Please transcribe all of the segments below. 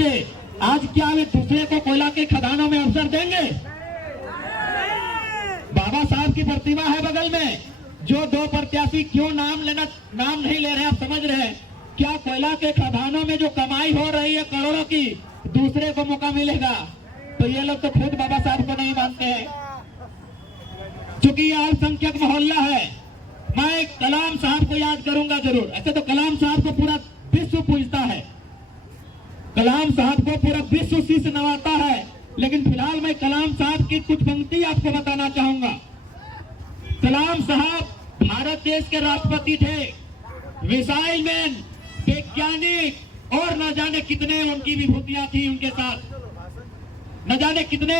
से आज क्या वे दूसरे को कोयला के खदानों में अवसर देंगे? बाबा साहब की प्रतिमा है बगल में। जो दो प्रत्याशी क्यों नाम नहीं ले रहे, आप समझ रहे हैं? क्या कोयला के खदानों में जो कमाई हो रही है करोड़ों की, दूसरे को मौका मिलेगा? तो ये लोग तो खुद बाबा साहब को नहीं मानते हैं। चूंकि ये अल्पसंख्यक मोहल्ला है, मैं कलाम साहब को याद करूंगा जरूर। ऐसे तो कलाम साहब को पूरा विश्व पूजता है, कलाम साहब को पूरा विश्व शीश नवाता है, लेकिन फिलहाल मैं कलाम साहब की कुछ पंक्ति आपको बताना चाहूंगा। कलाम साहब भारत देश के राष्ट्रपति थे, मिसाइल मैन, वैज्ञानिक, और न जाने कितने उनकी विभूतियां थी उनके साथ, न जाने कितने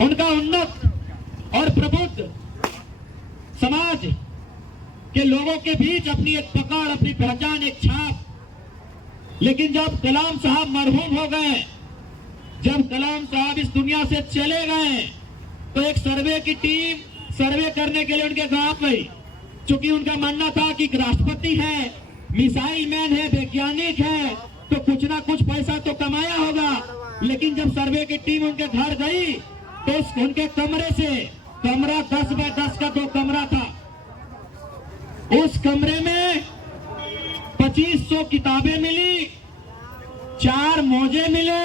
उनका उन्नत और प्रबुद्ध समाज के लोगों के बीच अपनी एक पकड़, अपनी पहचान, एक छाप। लेकिन जब कलाम साहब मरहूम हो गए, जब कलाम साहब इस दुनिया से चले गए, तो एक सर्वे की टीम सर्वे करने के लिए उनके गांव गई। चूंकि उनका मानना था कि राष्ट्रपति है, मिसाइल मैन है, वैज्ञानिक है, तो कुछ ना कुछ पैसा तो कमाया होगा। लेकिन जब सर्वे की टीम उनके घर गई तो उनके कमरे से, कमरा 10 बाय 10 का 2 कमरा था, उस कमरे में 2500 किताबें मिली, 4 मोजे मिले,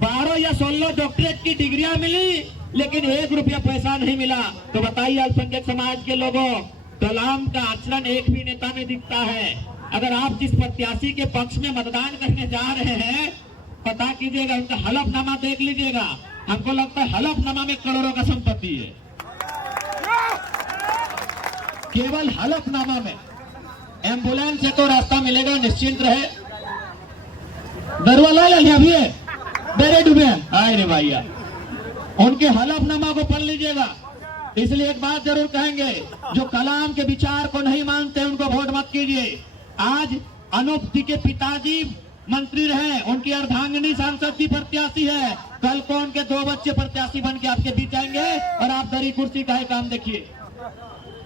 12 या 16 डॉक्टरेट की डिग्रियां मिली, लेकिन 1 रुपया पैसा नहीं मिला। तो बताइए अल्पसंख्यक समाज के लोगों, कलाम का आचरण एक भी नेता में दिखता है। अगर आप जिस प्रत्याशी के पक्ष में मतदान करने जा रहे हैं, पता कीजिएगा, उनका हलफनामा देख लीजिएगा। हमको लगता है हलफनामा में करोड़ों का संपत्ति है, केवल हलफनामा में। एम्बुलेंस से तो रास्ता मिलेगा, निश्चिंत रहे। दरवाजा लिया भी है, मेरे डूबे आए रे भैया, उनके हलफनामा को पढ़ लीजिएगा। इसलिए एक बात जरूर कहेंगे, जो कलाम के विचार को नहीं मानते उनको वोट मत कीजिए। आज अनूप जी के पिताजी मंत्री रहे, उनकी अर्धांगिनी सांसद की प्रत्याशी है, कल को उनके 2 बच्चे प्रत्याशी बन के आपके बीच आएंगे और आप दरी कुर्सी का ही काम देखिए।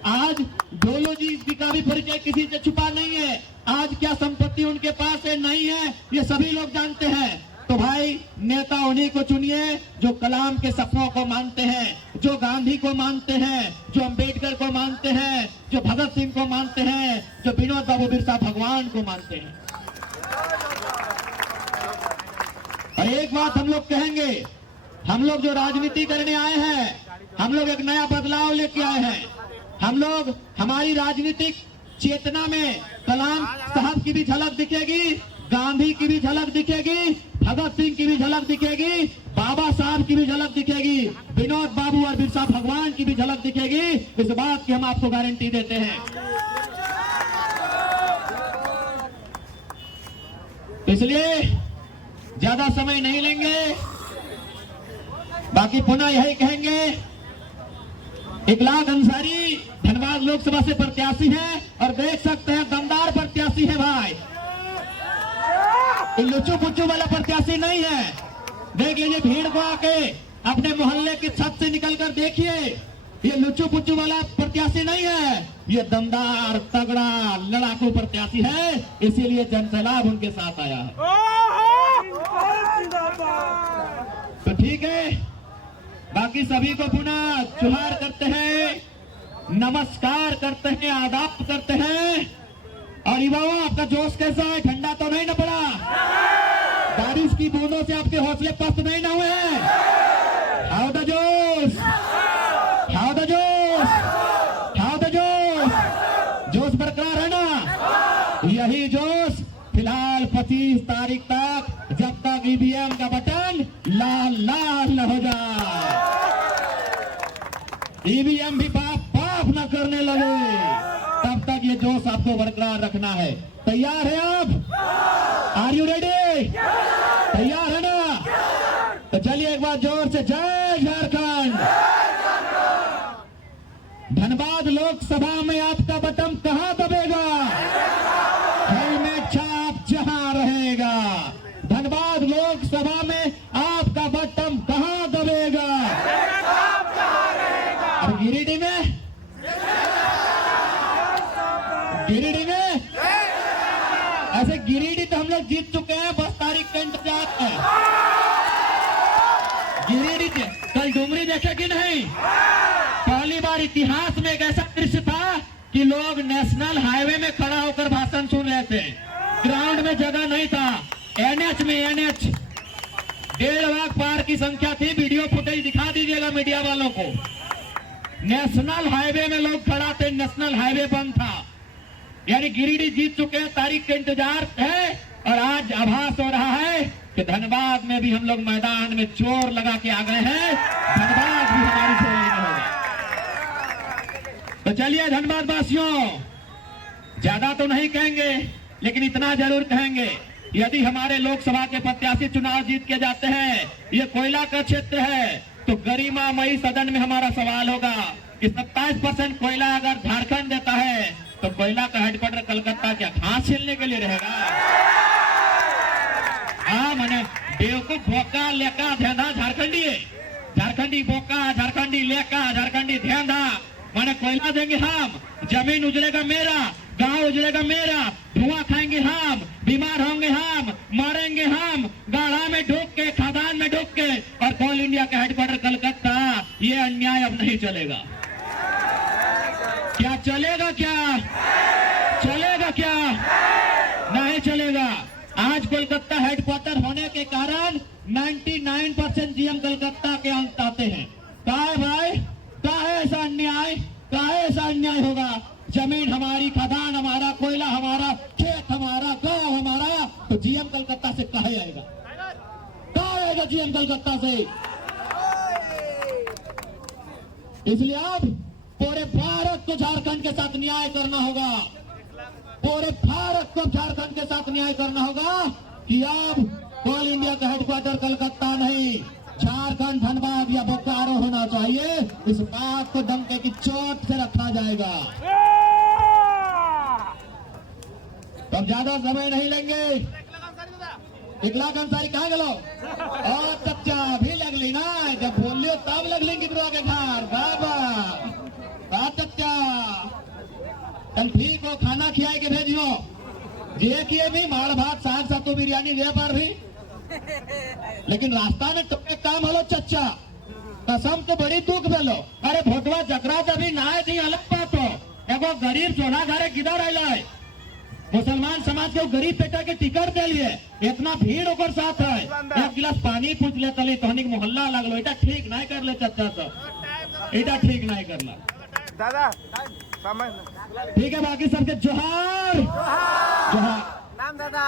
आज ढोलो जी का भी परिचय किसी से छुपा नहीं है। आज क्या संपत्ति उनके पास है, नहीं है, ये सभी लोग जानते हैं। तो भाई, नेता उन्हीं को चुनिए जो कलाम के सपनों को मानते हैं, जो गांधी को मानते हैं, जो अंबेडकर को मानते हैं, जो भगत सिंह को मानते हैं, जो विनोद बाबू बिरसा भगवान को मानते हैं। और एक बात हम लोग कहेंगे, हम लोग जो राजनीति करने आए हैं, हम लोग एक नया बदलाव लेके आए हैं। हम लोग, हमारी राजनीतिक चेतना में कलाम साहब की भी झलक दिखेगी, गांधी की भी झलक दिखेगी, भगत सिंह की भी झलक दिखेगी, बाबा साहब की भी झलक दिखेगी, विनोद बाबू और बिरसा भगवान की भी झलक दिखेगी। इस बात की हम आपको गारंटी देते हैं। इसलिए ज्यादा समय नहीं लेंगे, बाकी पुनः यही कहेंगे, इकलाक अंसारी धनबाद लोकसभा से प्रत्याशी है और देख सकते हैं दमदार प्रत्याशी है भाई, लुचू पुच्चू वाला प्रत्याशी नहीं है। देख लीजिए, भीड़ को आके अपने मोहल्ले की छत से निकलकर देखिए, ये लुचू पुच्चू वाला प्रत्याशी नहीं है, ये दमदार तगड़ा लड़ाकू प्रत्याशी है। इसीलिए जनसैलाब उनके साथ आया है। तो ठीक है, बाकी सभी को पुनः जोहार करते हैं, नमस्कार करते हैं, आदाब करते हैं। और युवाओं, आपका जोश कैसा है? ठंडा तो नहीं ना पड़ा? बारिश की बूंदों से आपके हौसले पस्त नहीं ना हुए हैं? हाउ द जोश, हाउ द जोश, हाउ द जोश, जोश बरकरार है ना? यही जोश फिलहाल 25 तारीख तक, जब तक ईवीएम का बटन लाल लाल न हो जाए, ईवीएम भी बाप बाप न करने लगे, तब तक ये जोश आपको बरकरार रखना है। तैयार है आप? Are you ready? तैयार है ना? तो चलिए एक बार जोर से जय झारखंड। धनबाद लोकसभा में आपका बटन कहां दबेगा? हेलमेट छाप जहां रहेगा। धनबाद लोकसभा में आपका बटन कहां दबेगा? और गिरिडीह में? गिरिडीह में? ऐसे गिरिडीह तो हम लोग जीत चुके हैं, बस नहीं? पहली बार इतिहास में एक ऐसा दृश्य था कि लोग नेशनल हाईवे में खड़ा होकर भाषण सुन रहे थे, ग्राउंड में जगह नहीं था। एनएच में 1.5 लाख पार की संख्या थी। वीडियो फुटेज दिखा दीजिएगा मीडिया वालों को। नेशनल हाईवे में लोग खड़ा थे, नेशनल हाईवे बंद था। यानी गिरिडीह जीत चुके हैं, तारीख का इंतजार है और आज आभास हो रहा है कि धनबाद में भी हम लोग मैदान में जोर लगा के आ गए हैं। धनबाद भी हमारी जोर नहीं होगा। तो चलिए धनबाद वासियों, ज्यादा तो नहीं कहेंगे लेकिन इतना जरूर कहेंगे, यदि हमारे लोकसभा के प्रत्याशी चुनाव जीत के जाते हैं, ये कोयला का क्षेत्र है, तो गरिमामयी सदन में हमारा सवाल होगा कि 27% कोयला अगर झारखंड देता है तो कोयला का हेडक्वार्टर कलकत्ता क्या घास छीलने के लिए रहेगा? हाँ, मैंने बेवकूफ भोका लेका ध्यान झारखंडी है, झारखंडी बोका, झारखंडी लेका, झारखंडी ध्यान धा। मैंने कोयला देंगे हम, जमीन उजड़ेगा मेरा, गांव उजड़ेगा मेरा, धुआं खाएंगे हम, बीमार होंगे हम, मरेंगे हम, गाढ़ा में ढूक के, खदान में ढूक के, और कोल इंडिया का हेडक्वार्टर कलकत्ता। ये अन्याय अब नहीं चलेगा। क्या चलेगा? क्या चलेगा? क्या नहीं चलेगा? आज कोलकाता हेडक्वार्टर होने के कारण 99% जीएम कलकत्ता के अंक आते हैं। कहा है भाई, कहा है ऐसा अन्याय? कहा है ऐसा अन्याय होगा? जमीन हमारी, खदान हमारा, कोयला हमारा, खेत हमारा, गांव हमारा, तो जीएम कलकत्ता से कहे आएगा? कहा आएगा जीएम कलकत्ता से? इसलिए अब पूरे भारत को झारखंड के साथ न्याय करना होगा। पूरे भारत को झारखंड के साथ न्याय करना होगा कि अब कोल इंडिया का हेडक्वार्टर कलकत्ता नहीं, झारखंड, धनबाद या बोकारो होना चाहिए। इस बात को डंके की चोट से रखा जाएगा। तो हम ज्यादा समय नहीं लेंगे। इकलाक अंसारी कहाँ गलो? और चच्चा भी लगली ना, जब बोलियो तब लगली गिदरुआ के घर। बाबा चच्चा कल ठीक हो, खाना खियाए के भेजियो। जे किए भी माड़ भात साग सत्तू बिरयानी दे पर भी, लेकिन रास्ता में तो एक काम हलो चच्चा, कसम तो बड़ी दुख भेलो। अरे भोटवा जकरा तभी ना थी अलग बात हो, एगो गरीब चोला घरे किधर आए, मुसलमान समाज के गरीब बेटा के टिकट दे लिए, इतना भीड़ ओकर साथ है, एक गिलास पानी पूछ ले तली तहनिक मोहल्ला लगलो। इटा ठीक नहीं कर ले चच्चा, सब इटा ठीक नहीं करला दादा। ठीक है, बाकी सबके जोहार जोहार। नाम दादा।